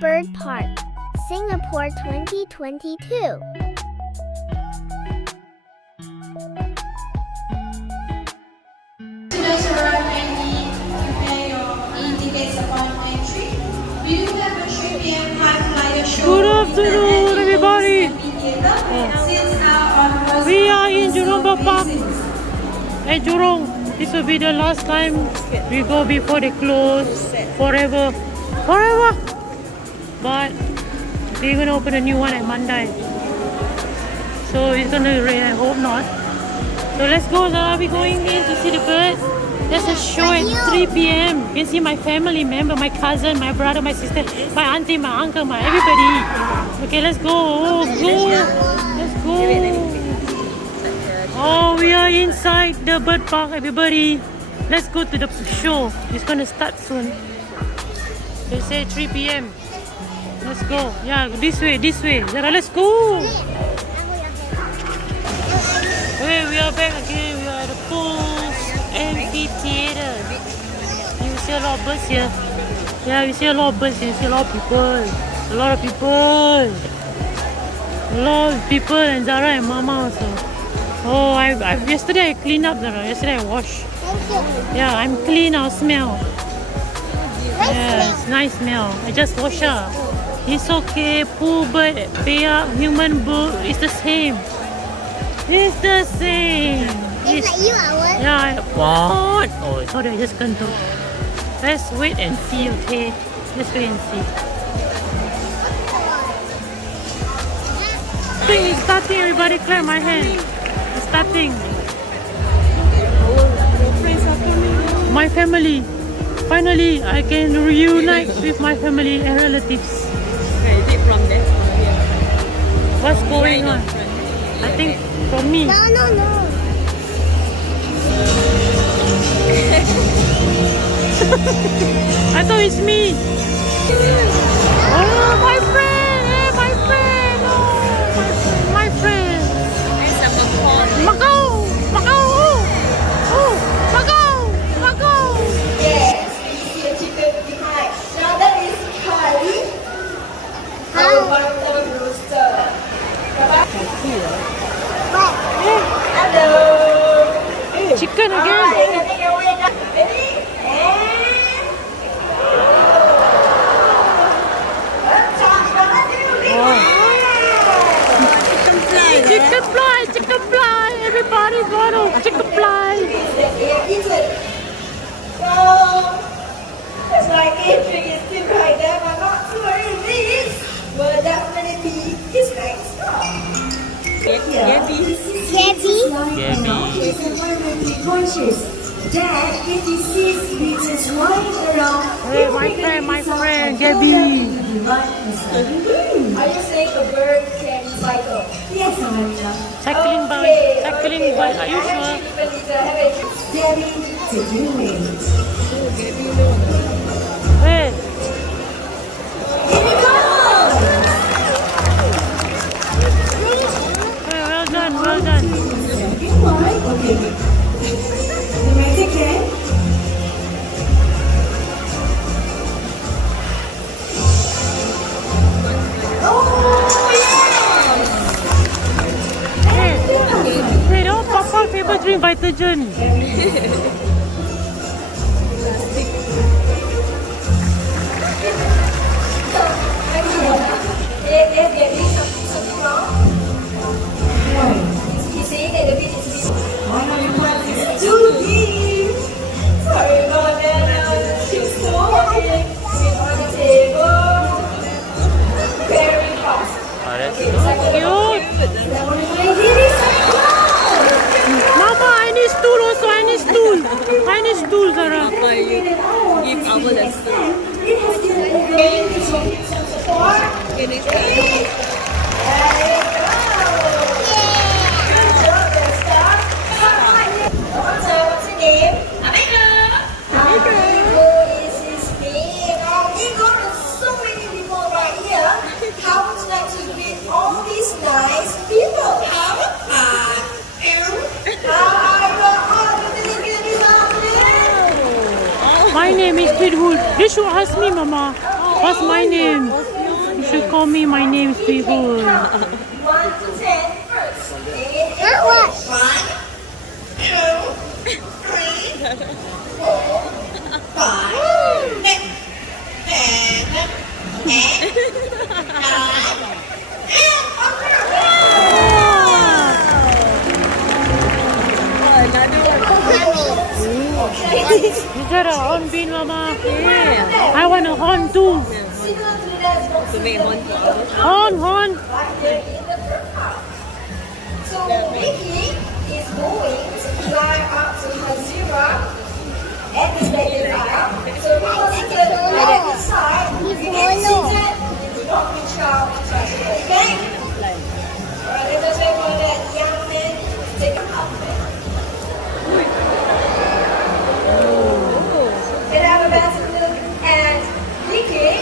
Bird Park, Singapore 2022. Students arrive and need to pay your e-tickets upon entry. We do have a 3 p.m. high flyer show. Good afternoon, everybody. We are in Jurong Bird Park at Jurong. This will be the last time we go before they close forever. But they're gonna open a new one at Monday. So it's gonna rain, I hope not. So let's go, Zara. We're going in to see the birds. There's a show at 3 p.m. You can see my family member, my cousin, my brother, my sister, my auntie, my uncle, my everybody. Okay, let's go. Let's go. Oh, we are inside the bird park, everybody. Let's go to the show. It's gonna start soon. They say 3 p.m. Let's go. Yeah, this way. Zara, let's go. Okay, we are back again. We are at the pool amphitheater. You see a lot of birds here. Yeah, you see a lot of birds here. You see a lot of people. A lot of people and Zara and Mama also. Oh, yesterday I cleaned up, Zara. Yesterday I washed. Yeah, I'm clean. I'll smell. Yeah, it's nice smell. I just wash up. It's okay. Pool bird, bear, human bird, it's the same. It's the same. It's like you, Owen. Yeah. What? Oh, sorry, I just can't do. Let's wait and see, okay? Let's wait and see. I think it's starting, everybody clap my hand. It's starting. My family. Finally, I can reunite with my family and relatives. What's going on? I think for me. No. I thought it's me. Oh, my friend. Hey, my friend. Oh, my friend. Macau. Oh, Macau. Yes, you see a chicken behind. Now that is Kylie. Our mother rooster. Hello. Chicken again. Ready? Chicken fly. Everybody's going to chicken fly. So, it's like Adrian is still right there, but not sure if this will definitely be his next stop. Gabby. Dad, 56 meters right around. Hey, my friend, Gabby. Are you saying a bird can cycle? Yes, Cycling bike. Are you sure? Gabby, taking wings. Hey. Here we go! Hey, well done. Okay. You ready again? Oh, yes! Hey, don't Papa favorite drink Vitagen. Something wrong? He's saying that the beat is too deep. Sorry about that. She's so walking on the table. Very fast. Oh, that's so cute. Mama, I need stool also. I need stool, Zara. Give our the stool. It has given some support. Okay, next time. What's your name? Amigo is his name. Amigo, there's so many people right here. How would you like to greet all these nice people? My name is TweetHoot. You should ask me, Mama. What's my name? You should call me. My name's TweetHoot. 1 to 10 first. Okay. What? 1, 2, 3, 4, 5, 6, 7, 8, 9, 10. Is that a horn bean, Mama? Yeah. I want a horn too. To make one for others. Horn. So Vicky is going to fly up to Hazira at the baby fire. So we will sit at the left side. We get seated. We don't reach out each other. Okay? Alright, let us wait for that young man to take a up there. Can I have a better look at Vicky?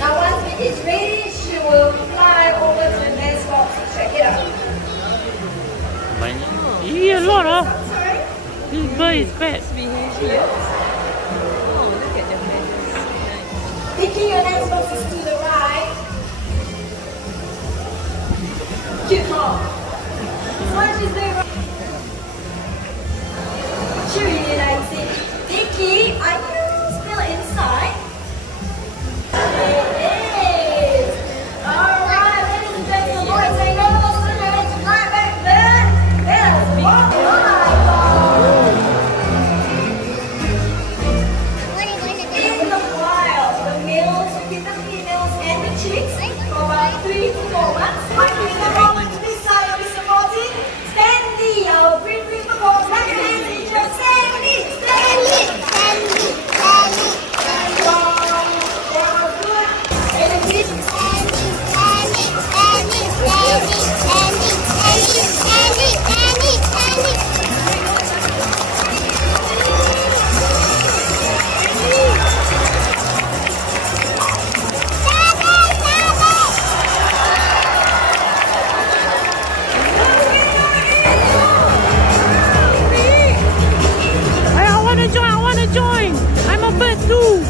Now once Vicky is ready, she will fly over to the next box to check it out. You eat a lot, huh? Sorry? This bird is fat. Behave here. Oh, look at the feathers. Nice. Vicky, your next box is to the right. Cute, huh? So what she's doing right. She really likes it. Vicky, are you still inside? It is. Alright, ladies and gentlemen, boys and girls, let's right back there. Let's walk the line. In the wild, the males will keep the females and the chicks for about 3 to 4 months. Marking the moment to this side of Mr. Martin. Stanley, I'll bring the ball. Clap your hands and just Stanley, Stanley. Wow, that was good. And the kids, Hey, I wanna join. I'm a bird too.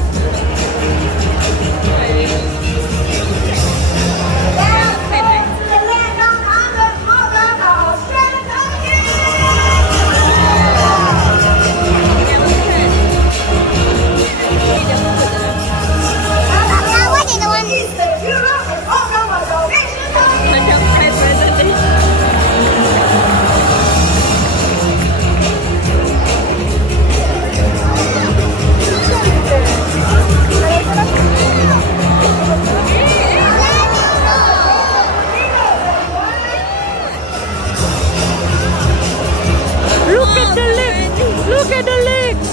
Look at the legs.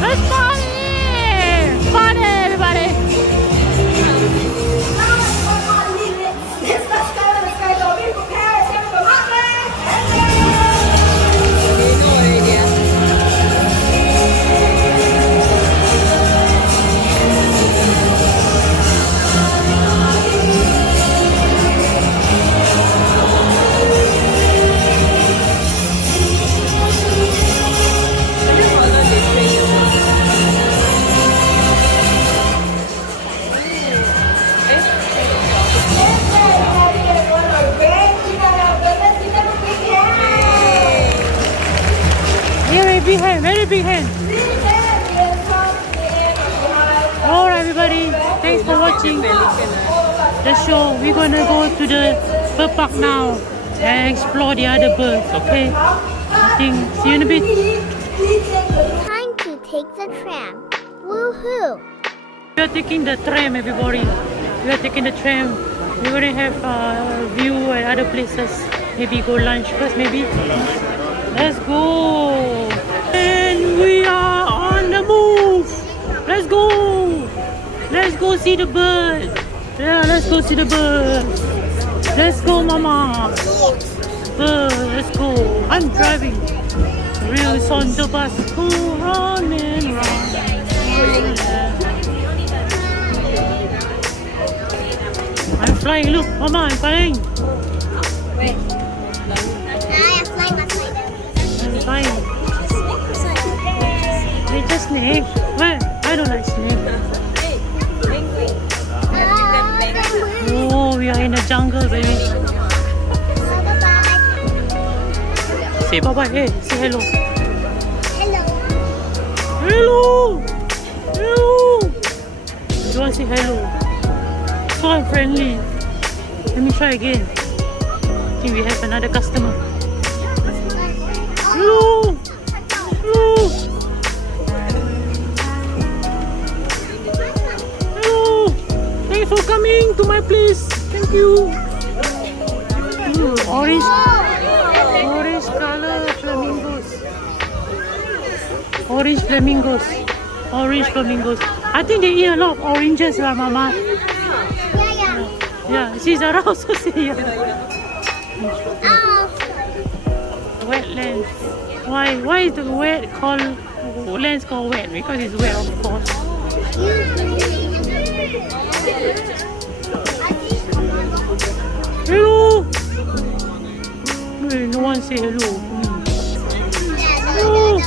Let's party! Party, everybody! You know already, yeah. I just follow this way. Very big hand, very big hand. Alright, everybody. Thanks for watching the show. We're gonna go to the bird park now and explore the other birds, okay? I think, see you in a bit. Time to take the tram. Woohoo! We are taking the tram, everybody. We are taking the tram. We're gonna have a view at other places. Maybe go lunch first, maybe. Let's go! And we are on the move! Let's go! Let's go see the bird! Yeah, let's go see the bird! Let's go, Mama! Bird, let's go! I'm driving! Real is on the bus. Go round and round. I'm flying, look, Mama, I'm flying! I'm flying! It's a snake. Where? I jungle, baby. Say bye-bye. Hey, say hello. Hello. Hello! Hello! You want to say hello? So unfriendly. Let me try again. I think we have another customer. Hello! Hello! Hello! Thanks for coming to my place. Thank you. Orange color flamingos. Orange flamingos. Orange flamingos. I think they eat a lot of oranges, lah, Mama. Yeah, she's around also see. Wetlands. Why is the wet called lands called wet? Because it's wet, of course. Hello. Hey, no one say hello. Hello.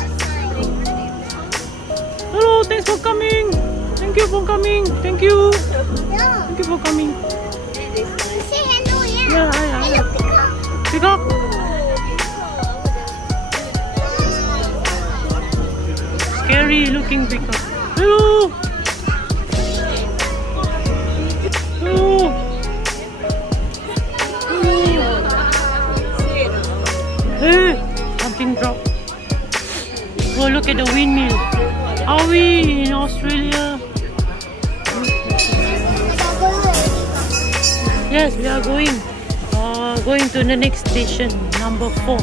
Hello, thanks for coming. Thank you for coming. Thank you. Thank you for coming. Say hello, Yeah, yeah. Hello, Peacock. Scary looking peacock. Hello. Hello. Hey, something dropped. Oh, look at the windmill. Are we in Australia? Yes, we are going. Going to the next station, number 4.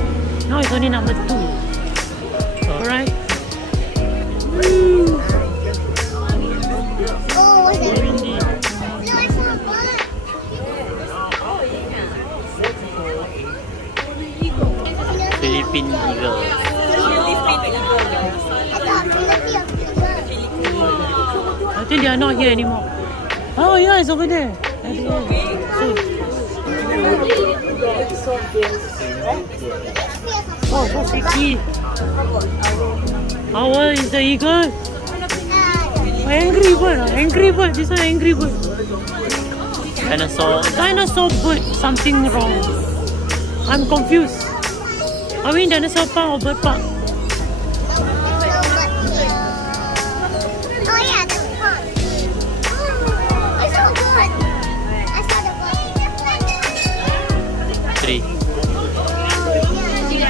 Now it's only number 2. Alright. Oh, what's that? Windy. No, I saw a bird. Philippine eagle. I thought Philippine eagle. I think they are not here anymore. Oh yeah, it's over there. At the end. Oh, so sticky. How is the eagle? Angry bird. Angry bird. This one angry bird. Dinosaur. Dinosaur bird. Something wrong. I'm confused. Are we in dinosaur park or bird park? Oh yeah, the pond. It's so good. I saw the bird. 3.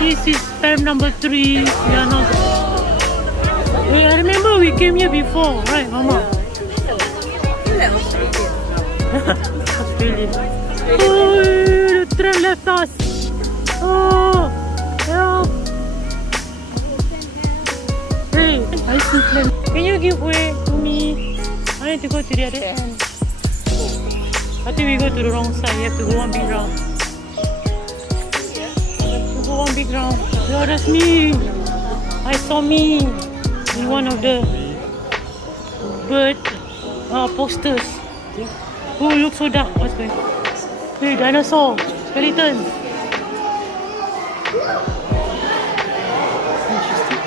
This is time number 3. We are not. Wait, I remember we came here before, right, Mama? Australia. Oh, the train left us. Oh, help. Hey, I see flame. Can you give way to me? I need to go to the other end. I think we go to the wrong side. We have to go one big round. One big round. Yeah, that's me. I saw me in one of the bird posters. Oh, look so dark. What's going on? Hey, dinosaur, skeleton. Interesting.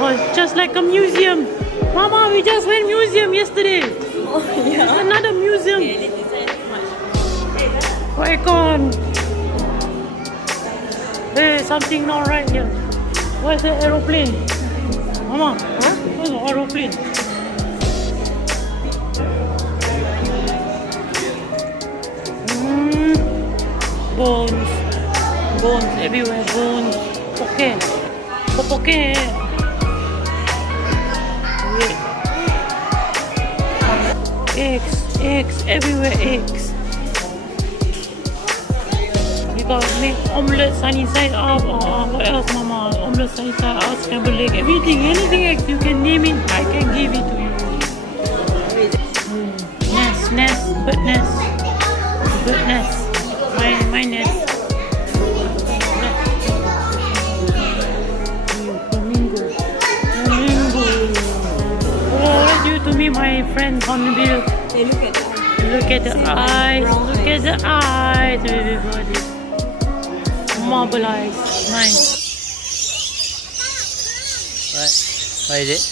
Oh, it's just like a museum. Mama, we just went museum yesterday. Oh, yeah. It's another museum. Okay, this design is much. Icon. Hey, something not right here. Where's the aeroplane? Mama, huh? Where's the aeroplane? Bones. Bones everywhere. Bones. Poke. Poke. Eggs. Eggs. Everywhere eggs. We got make omelette sunny side up or what else, Mama? Omelette sunny side up, scrambled egg, everything, anything eggs you can name it, I can give it to you. Nest, bird nest, bird nest, my nest. Flamingo. Oh, what do you to me, my friend Hornbill? Hey, look at that. Look at the eyes. Look at the eyes, everybody. Marble eyes. Nice. What is it?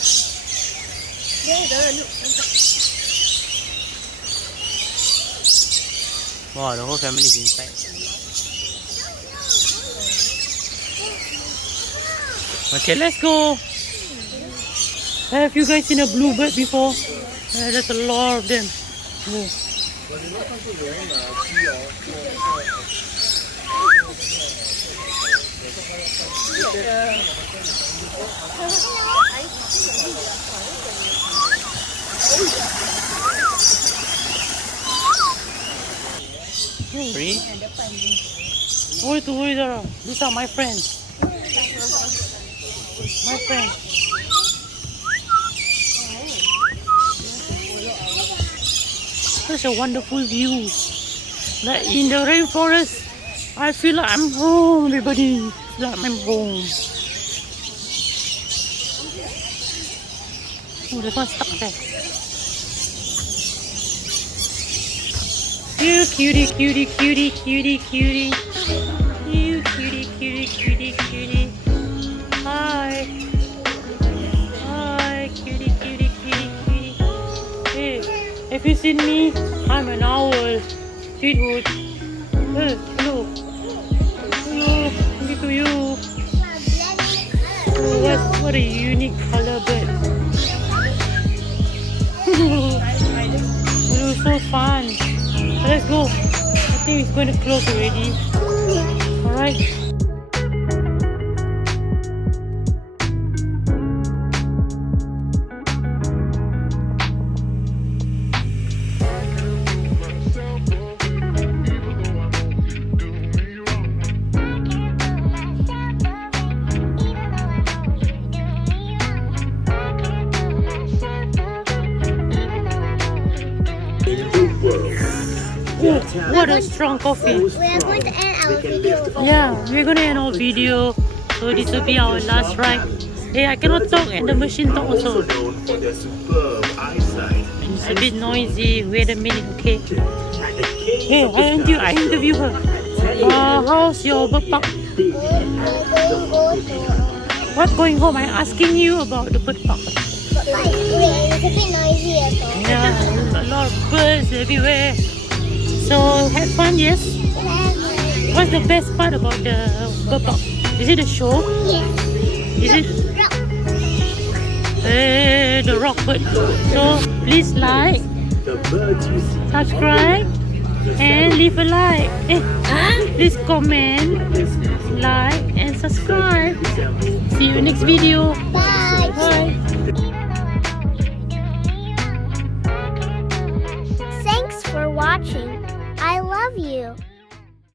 Wow, the whole family is inside. Okay, let's go. Have you guys seen a bluebird before? There's a lot of them. Oh. Sorry. Worry to worry, Zara. These are my friends. My friends. Such a wonderful view. Like in the rainforest, I feel like I'm home, everybody. Like I'm home. Oh, there's one stuck there. You cutie, cutie, cutie, cutie, cutie. You cutie, cutie, cutie, cutie. Hi. Hi, cutie, cutie, cutie, cutie. Hey, have you seen me? I'm an owl. TweetHoot. Hey, hello. Hello. Look to you. Oh, what a unique color bird. It was so fun. Let's go. I think it's going to close already. Alright. What a strong coffee. We are going to end our video. Yeah, we're gonna end our video. So this will be our last ride. Hey, I cannot talk and the machine talk also. It's a bit noisy. Wait a minute, okay? Hey, I interview her. How's your bird park? What's going home? I'm asking you about the bird park. It's a bit noisy also. Yeah, a lot of birds everywhere. So have fun, yes? What's the best part about the bird park? Is it a show? Yes. Is it the rock bird? So please like, subscribe, and leave a like. Please comment, like, and subscribe. See you next video. Bye. Bye. Thanks for watching. I love you.